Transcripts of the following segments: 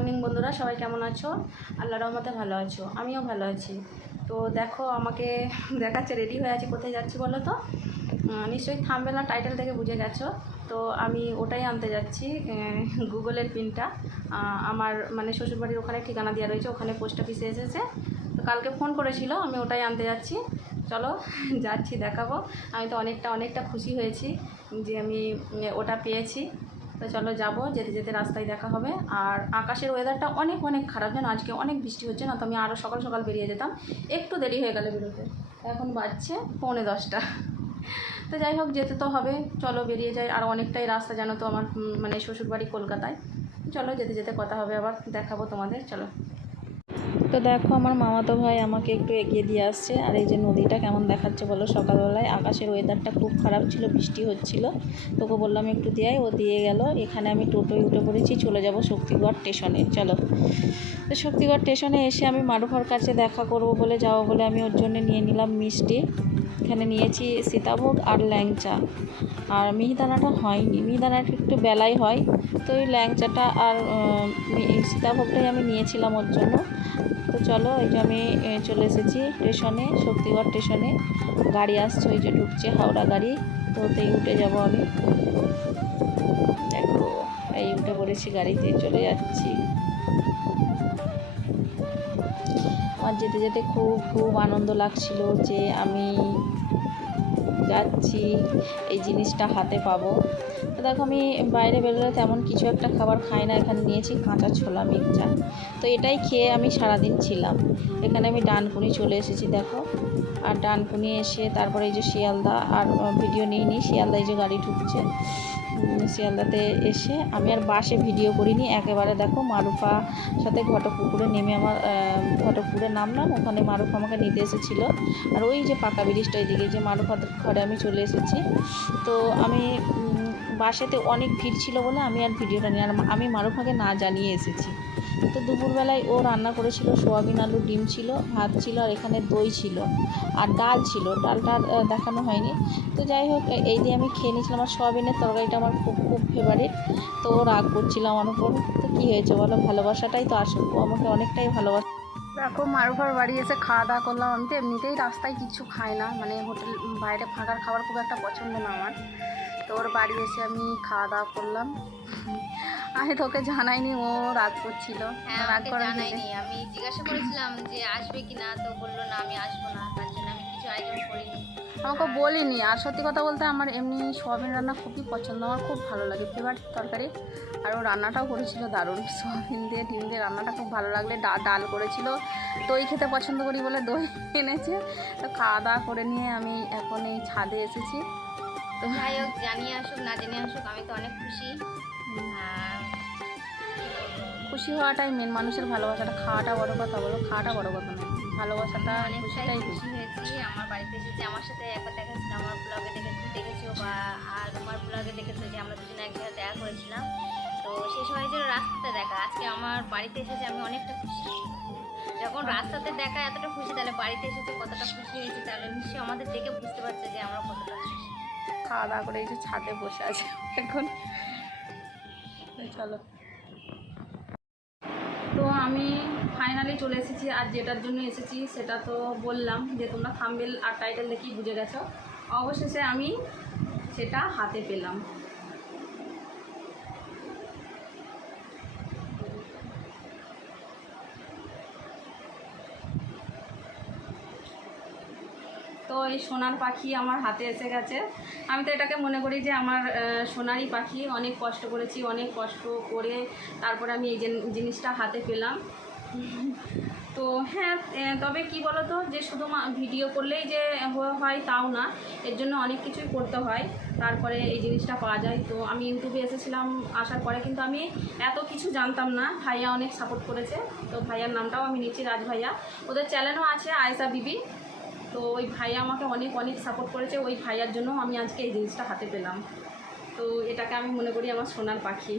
Morning বন্ধুরা, সবাই কেমন আছো? আল্লাহ রহমতে ভালো আছো, আমিও ভালো আছি। তো দেখো, আমাকে দেখাচ্ছে রেডি হয়ে আছি, কোথায় যাচ্ছি বলো তো? নিশ্চয়ই থামবেলা টাইটেল থেকে বুঝে গেছো। তো আমি ওটাই আনতে যাচ্ছি গুগলের পিনটা। আমার মানে শ্বশুরবাড়ির ওখানে ঠিকানা দেওয়া রয়েছে, ওখানে পোস্ট অফিসে এসেছে। তো কালকে ফোন করেছিল, আমি ওটাই আনতে যাচ্ছি। চলো, যাচ্ছি, দেখাবো। আমি তো অনেকটা অনেকটা খুশি হয়েছি যে আমি ওটা পেয়েছি। তো চলো যাব, যেতে যেতে রাস্তায় দেখা হবে। আর আকাশের ওয়েদারটা অনেক অনেক খারাপ যেন আজকে অনেক বৃষ্টি হচ্ছে না, তো আমি আরও সকাল সকাল বেরিয়ে যেতাম। একটু দেরি হয়ে গেলে বেরোতে। এখন বাজছে পৌনে দশটা। তো যাই হোক, যেতে তো হবে। চলো বেরিয়ে যাই। আর অনেকটাই রাস্তা জানো তো আমার মানে শ্বশুরবাড়ি কলকাতায়। চলো যেতে যেতে কথা হবে আবার, দেখাবো তোমাদের। চলো। তো দেখো, আমার মামাতো ভাই আমাকে একটু এগিয়ে দিয়ে আসছে। আর এই যে নদীটা কেমন দেখাচ্ছে বলো সকালবেলায়? আকাশের ওয়েদারটা খুব খারাপ ছিল, বৃষ্টি হচ্ছিল। তোকে বললাম একটু দিয়ে ও দিয়ে গেল। এখানে আমি টোটোয় উঠে পড়েছি, চলে যাব শক্তিগড় স্টেশনে। চলো। তো শক্তিগড় স্টেশনে এসে আমি মারুফার কাছে দেখা করব বলে, যাব বলে আমি ওর জন্য নিয়ে নিলাম মিষ্টি। এখানে নিয়েছি সীতাভোগ আর ল্যাংচা। আর মিহিদানাটা হয়নি। মিহিদানাটা একটু বেলায় হয়। তো ওই ল্যাংচাটা আর সীতাভোগটাই আমি নিয়েছিলাম ওর জন্য। তো চলো, এই যে আমি চলে এসেছি স্টেশনে, শক্তিগড় স্টেশনে। গাড়ি আসছে, ওই যে ঢুকছে হাওড়া গাড়ি। তো ওতেই উঠে যাব আমি। দেখো, এই উঠে পড়েছি গাড়িতে, চলে যাচ্ছি। আমার যেতে যেতে খুব খুব আনন্দ লাগছিল যে আমি যাচ্ছি, এই জিনিসটা হাতে পাবো। তো দেখো আমি বাইরে বেরোলে তেমন কিছু একটা খাবার খাই না, এখানে নিয়েছি কাঁচা ছোলা মিরচা তো এটাই খেয়ে আমি সারাদিন ছিলাম। এখানে আমি ডানকুনি চলে এসেছি, দেখো। আর ডানকুনি এসে তারপরে এই যে শিয়ালদা, আর ভিডিও নিইনি, শিয়ালদা এই যে গাড়ি ঢুকছে। শিয়ালদাতে এসে আমি আর বাসে ভিডিও করিনি। একেবারে দেখো মারুফা সাথে ঘটকপুকুরে নেমে আমার ঘটকপুরে নামলাম। ওখানে মারুফা আমাকে নিতে এসেছিল। আর ওই যে পাকা ব্রিজটা ওইদিকে, যে মারুফার ঘরে আমি চলে এসেছি। তো আমি বাসেতে অনেক ভিড় ছিল বলে আমি আর ভিডিওটা নিই আর আমি মারুফাকে না জানিয়ে এসেছি। তো দুপুরবেলায় ও রান্না করেছিল, সোয়াবিন আলু, ডিম ছিল, ভাত ছিল আর এখানে দই ছিল আর ডাল ছিল। ডালটা দেখানো হয়নি। তো যাই হোক এই দিয়ে আমি খেয়ে নিয়েছিলাম আর সোয়াবিনের তরকারিটা আমার খুব খুব ফেভারিট তো ও রাগ করছিল আমার উপর। তো কী হয়েছে বলো? ভালোবাসাটাই তো আসল। ও আমাকে অনেকটাই ভালোবাসে দেখো মারুফার বাড়ি এসে খাওয়া দাওয়া করলাম। আমি তো এমনিতেই রাস্তায় কিছু খাই না। মানে হোটেল, বাইরে ফাঁকার খাবার খুব একটা পছন্দ না আমার। তো ওর বাড়ি এসে আমি খাওয়া দাওয়া করলাম। আমি তোকে জানাইনি ও রাগ করছিল। হ্যাঁ রাগ কিছু- জানাইনি আমি জিজ্ঞাসা করেছিলাম যে আসবে কি না তো বলল না আমি আসব না তার জন্য আমি কিছু আয়োজন করিনি। আমাকে বলিনি আর সত্যি কথা বলতে আমার এমনি সোয়াবিন রান্না খুবই পছন্দ আমার খুব ভালো লাগে ফেভারিট তরকারি। আর ও রান্নাটাও করেছিল দারুণ সোয়াবিন দিয়ে ডিম দিয়ে রান্নাটা খুব ভালো লাগলে ডা- ডাল করেছিল। দই খেতে পছন্দ করি বলে দই এনেছে। তো খাওয়া দাওয়া করে নিয়ে আমি এখন এই ছাদে এসেছি। তো যাই হোক জানিয়ে আসুক না জেনে আসুক আমি তো অনেক খুশি। খুশি হওয়াটাই মেন মানুষের ভালোবাসাটা খাওয়াটা বড় কথা বলো খাওয়াটা বড় কথা নয়। ভালোবাসাটা খুশিটাই খুশি হয়েছি আমার বাড়িতে এসেছে আমার সাথে একবার দেখাচ্ছিল আমার ব্লগে দেখেছি দেখেছ বা আর আমার ব্লগে দেখেছ যে আমরা দুজনে এক জায়গায় দেখা করেছিলাম। তো সেই সময় যে রাস্তাতে দেখা আজকে আমার বাড়িতে এসেছে আমি অনেকটা খুশি। যখন রাস্তাতে দেখা এতটা খুশি তাহলে বাড়িতে এসেছে কতটা খুশি হয়েছে তাহলে নিশ্চয়ই আমাদের দেখে বুঝতে পারছে যে আমরা কতটা খুশি। খাওয়া দাওয়া করে এই যে ছাদে বসে আছে এখন চলো। তো আমি ফাইনালি চলে এসেছি, আর যেটার জন্য এসেছি সেটা তো বললাম যে তোমরা থাম্বেল আর টাইটেল দেখেই বুঝে গেছো। অবশেষে আমি সেটা হাতে পেলাম। এই সোনার পাখি আমার হাতে এসে গেছে। আমি তো এটাকে মনে করি যে আমার সোনারই পাখি। অনেক কষ্ট করেছি, অনেক কষ্ট করে তারপরে আমি এই জিন- জিনিসটা হাতে পেলাম। তো হ্যাঁ তবে কি বলতো, যে শুধু ভিডিও করলেই যে হয় তাও না। এর জন্য অনেক কিছুই করতে হয়। তারপরে এই জিনিসটা পাওয়া যায়। তো আমি ইউটিউবে এসেছিলাম আসার পরে কিন্তু আমি এত কিছু জানতাম না। ভাইয়া অনেক সাপোর্ট করেছে। তো ভাইয়ার নামটাও আমি নিচ্ছি রাজ ভাইয়া। ওদের চ্যানেলও আছে আয়েশা বিবি। তো ওই ভাইয়া আমাকে অনেক অনেক সাপোর্ট করেছে, ওই ভাইয়ার জন্য আমি আজকে এই জিনিসটা হাতে পেলাম। তো এটাকে আমি মনে করি আমার সোনার পাখি।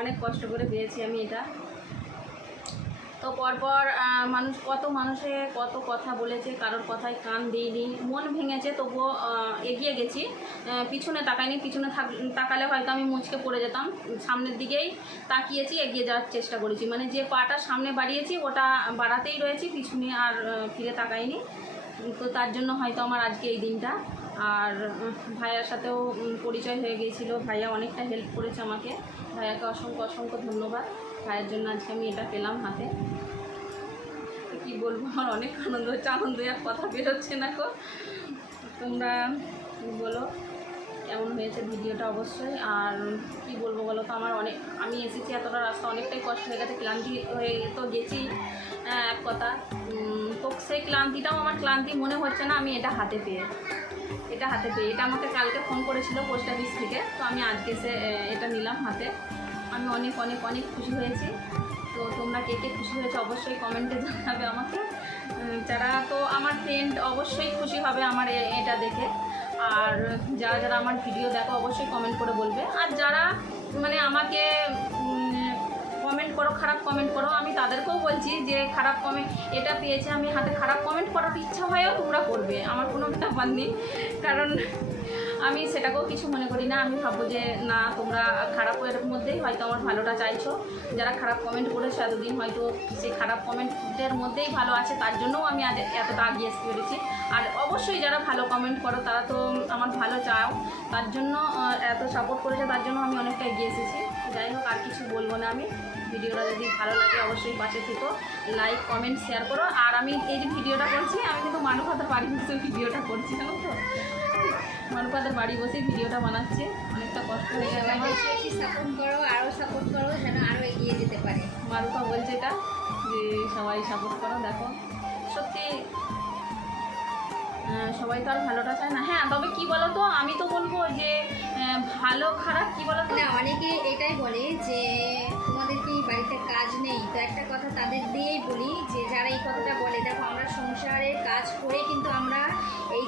অনেক কষ্ট করে পেয়েছি আমি এটা। তো পরপর মানুষ, কত মানুষে কত কথা বলেছে, কারোর কথায় কান দিইনি, মন ভেঙেছে, তবুও এগিয়ে গেছি। পিছনে তাকাইনি, পিছনে তাকালে হয়তো আমি মুচকে পড়ে যেতাম। সামনের দিকেই তাকিয়েছি, এগিয়ে যাওয়ার চেষ্টা করেছি। মানে যে পাটা সামনে বাড়িয়েছি, ওটা বাড়াতেই রয়েছি, পিছনে আর ফিরে তাকাইনি। তো তার জন্য হয়তো আমার আজকে এই দিনটা। আর ভাইয়ার সাথেও পরিচয় হয়ে গিয়েছিল। ভাইয়া অনেকটা হেল্প করেছে আমাকে। ভাইয়াকে অসংখ্য অসংখ্য ধন্যবাদ। ভাইয়ের জন্য আজকে আমি এটা পেলাম হাতে। কী বলব আমার অনেক আনন্দ হচ্ছে আনন্দ আর কথা বেরোচ্ছে না কো। তোমরা বলো কেমন হয়েছে ভিডিওটা অবশ্যই। আর কি বলব বলো তো আমার অনেক আমি এসেছি এতটা রাস্তা অনেকটাই কষ্ট হয়ে গেছে ক্লান্তি হয়ে তো গেছি আহ, এক কথা। তো সেই ক্লান্তিটাও আমার ক্লান্তি মনে হচ্ছে না আমি এটা হাতে পেয়ে এটা হাতে পেয়ে। এটা আমাকে কালকে ফোন করেছিল পোস্ট অফিস থেকে তো আমি আজকে সে এটা নিলাম হাতে। আমি অনেক অনেক অনেক খুশি হয়েছি। তো তোমরা কে কে খুশি হয়েছে অবশ্যই কমেন্টে জানাবে আমাকে। যারা, তো আমার ফ্রেন্ড অবশ্যই খুশি হবে আমার এটা দেখে। আর যারা যারা আমার ভিডিও দেখো, অবশ্যই কমেন্ট করে বলবে। আর যারা মানে আমাকে কমেন্ট করো, খারাপ কমেন্ট করো, আমি তাদেরকেও বলছি যে খারাপ কমেন্ট এটা পেয়েছে, আমি হাতে খারাপ কমেন্ট করার ইচ্ছা হয়েও তোমরা করবে। আমার কোনো ব্যাপার নেই। কারণ আমি সেটাকেও কিছু মনে করি না। আমি ভাববো যে, না, তোমরা খারাপের মধ্যেই হয়তো আমার ভালোটা চাইছো। যারা খারাপ কমেন্ট করেছ এতদিন হয়তো সেই খারাপ কমেন্টের মধ্যেই ভালো আছে, তার জন্যও আমি আজ এতটা এগিয়ে আসতে পেরেছি। আর অবশ্যই যারা ভালো কমেন্ট করো, তারা তো আমার ভালো চাও। তার জন্য এত সাপোর্ট করেছে, তার জন্য আমি অনেকটা এগিয়ে এসেছি। যাই হোক, আর কিছু বলব না আমি। ভিডিওটা যদি ভালো লাগে, অবশ্যই পাশে থেকো। লাইক কমেন্ট শেয়ার করো। আর আমি এই যে ভিডিওটা করছি, আমি কিন্তু বাড়ি বসে ভিডিওটা করছি জানো তো। মানবহাতের বাড়ি বসে ভিডিওটা বানাচ্ছে। অনেকটা কষ্ট হয়ে গেল সাপোর্ট করো আরও সাপোর্ট করো যেন আরও এগিয়ে যেতে পারে। মারুফা বলছে এটা যে সবাই সাপোর্ট করো দেখো। সত্যি সবাই তো আর ভালোটা চায় না। হ্যাঁ তবে কি বলো তো আমি তো বলব যে ভালো খারাপ কি বলো তো না অনেকে এটাই বলে যে তোমাদের কি বাড়িতে কাজ নেই? তো একটা কথা তাদের দিয়েই বলি যে যারা এই কথাটা বলে দেখো আমরা সংসারের কাজ করে কিন্তু আমরা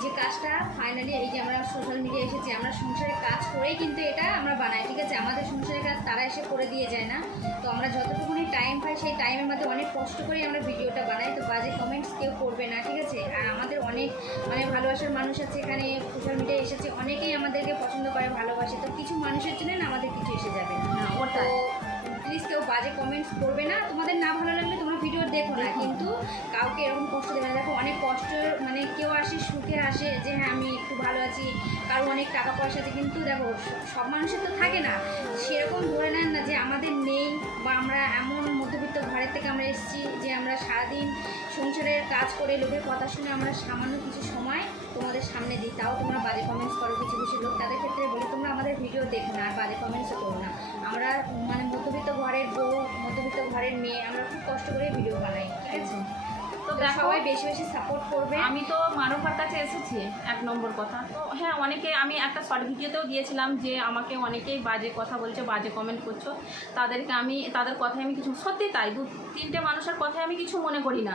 যে কাজটা ফাইনালি এই যে আমরা সোশ্যাল মিডিয়া এসেছি আমরা সংসারের কাজ করেই কিন্তু এটা আমরা বানাই ঠিক আছে? আমাদের সংসারের কাজ তারা এসে করে দিয়ে যায় না। তো আমরা যতটুকুনি টাইম পাই সেই টাইমের মধ্যে অনেক কষ্ট করে আমরা ভিডিওটা বানাই। তো বাজে কমেন্টস কেউ করবে না ঠিক আছে? আর আমাদের অনেক মানে ভালোবাসার মানুষ আছে এখানে সোশ্যাল মিডিয়ায় এসেছে অনেকেই আমাদেরকে পছন্দ করে ভালোবাসে। তো কিছু মানুষের জন্য না আমাদের কিছু এসে যাবে। হ্যাঁ, তো ওটাই প্লিজ কেউ বাজে কমেন্টস করবে না। তোমাদের না ভালো লাগলে তোমরা ভিডিও দেখো না, কিন্তু কাউকে এরকম কষ্ট দেবে না। দেখো, অনেক কষ্ট মানে কেউ আসে, সুখে আসে যে হ্যাঁ আমি একটু ভালো আছি, কারও অনেক টাকা পয়সা আছে। কিন্তু দেখো, সব মানুষের তো থাকে না। সেরকম ধরে নেন না যে, আমাদের নেই বা আমরা এমন মধ্যবিত্ত ঘরের থেকে আমরা এসেছি যে, আমরা সারাদিন সংসারের কাজ করে লোকের কথা শুনে আমরা সামান্য কিছু সময় তোমাদের সামনে দিই। তাও তোমরা বাজে কমেন্টস করো কিছু কিছু লোক। তাদের ক্ষেত্রে বলি তোমরা আমাদের ভিডিও দেখো না আর বাজে কমেন্টসও করো না। আমরা মানে মধ্যবিত্ত ঘরের বউ মধ্যবিত্ত ঘরের মেয়ে আমরা খুব কষ্ট করে ভিডিও বানাই ঠিক আছে? তো সবাই বেশি বেশি সাপোর্ট করবে। আমি তো মারুফার কাছে এসেছি এক নম্বর কথা। তো হ্যাঁ অনেকে আমি একটা শর্ট ভিডিওতেও দিয়েছিলাম যে আমাকে অনেকেই বাজে কথা বলছে বাজে কমেন্ট করছ। তাদেরকে আমি তাদের কথায় আমি কিছু সত্যি তাই দু তিনটে মানুষের কথায় আমি কিছু মনে করি না।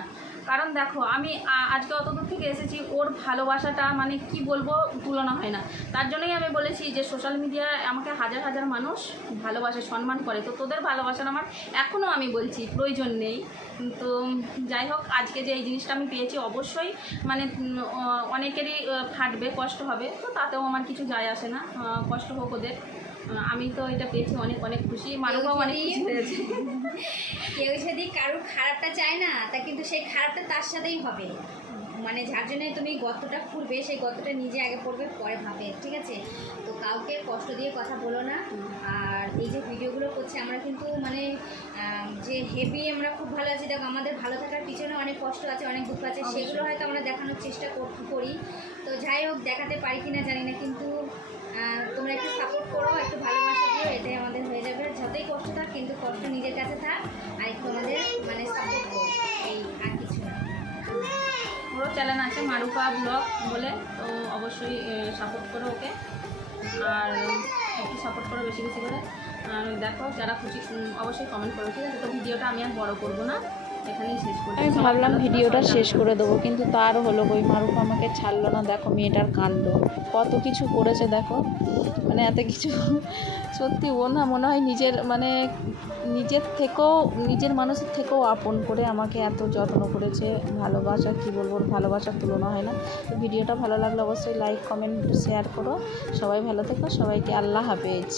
কারণ দেখো, আমি আজকে অত দূর থেকে এসেছি, ওর ভালোবাসাটা মানে কি বলব তুলনা হয় না। তার জন্যই আমি বলেছি যে সোশ্যাল মিডিয়ায় আমাকে হাজার হাজার মানুষ ভালোবাসে, সম্মান করে। তো তোদের ভালোবাসার আমার এখনও আমি বলছি, প্রয়োজন নেই। তো যাই হোক, আজকে যে এই জিনিসটা আমি পেয়েছি, অবশ্যই মানে অনেকেরই ফাটবে, কষ্ট হবে। তো তাতেও আমার কিছু যায় আসে না। কষ্ট হোক ওদের। আমি তো এটা পেয়েছি অনেক অনেক খুশি। মারুফাও অনেক খুশি হয়েছে কেউ যদি কারোর খারাপটা চায় না তা কিন্তু সেই খারাপটা তার সাথেই হবে। মানে যার জন্য তুমি গর্তটা খুলবে সেই গর্তটা নিজে আগে পড়বে পরে ভাবে ঠিক আছে? তো কাউকে কষ্ট দিয়ে কথা বলো না। আর এই যে ভিডিওগুলো করছে আমরা কিন্তু মানে যে হেভি আমরা খুব ভালো আছি দেখো আমাদের ভালো থাকার পিছনে অনেক কষ্ট আছে অনেক দুঃখ আছে। সেগুলো হয়তো আমরা দেখানোর চেষ্টা কর- করি। তো যাই হোক দেখাতে পারি কিনা জানি না কিন্তু তোমরা একটু সাপোর্ট করো, একটু ভালোবাসা দিও, এটাই আমাদের হয়ে যাবে। যতই কষ্ট থাক, কিন্তু কষ্ট নিজের কাছে থাক, আর একটু আমাদের মানে সাপোর্ট করো। এই আর কিছু না। চ্যানেল আছে মারুফা ব্লগ বলে, তো অবশ্যই সাপোর্ট করো ওকে। আর একটু সাপোর্ট করো বেশি বেশি করে। আর দেখো, যারা খুশি অবশ্যই কমেন্ট করো, ঠিক আছে? তো ভিডিওটা আমি আর বড় করব না। আমি ভাবলাম ভিডিওটা শেষ করে দেবো কিন্তু তার হলো কই মারুফ আমাকে ছাড়লো না দেখো মেয়েটার কাণ্ড। কত কিছু করেছে দেখো। মানে এত কিছু সত্যি ও না মনে হয় নিজের মানে নিজের থেকেও নিজের মানুষের থেকেও আপন করে আমাকে এত যত্ন করেছে ভালোবাসা কী বলব ভালোবাসার তুলনা হয় না। তো ভিডিওটা ভালো লাগলে অবশ্যই লাইক কমেন্ট শেয়ার করো। সবাই ভালো থেকো সবাইকে আল্লাহ হাফেজ।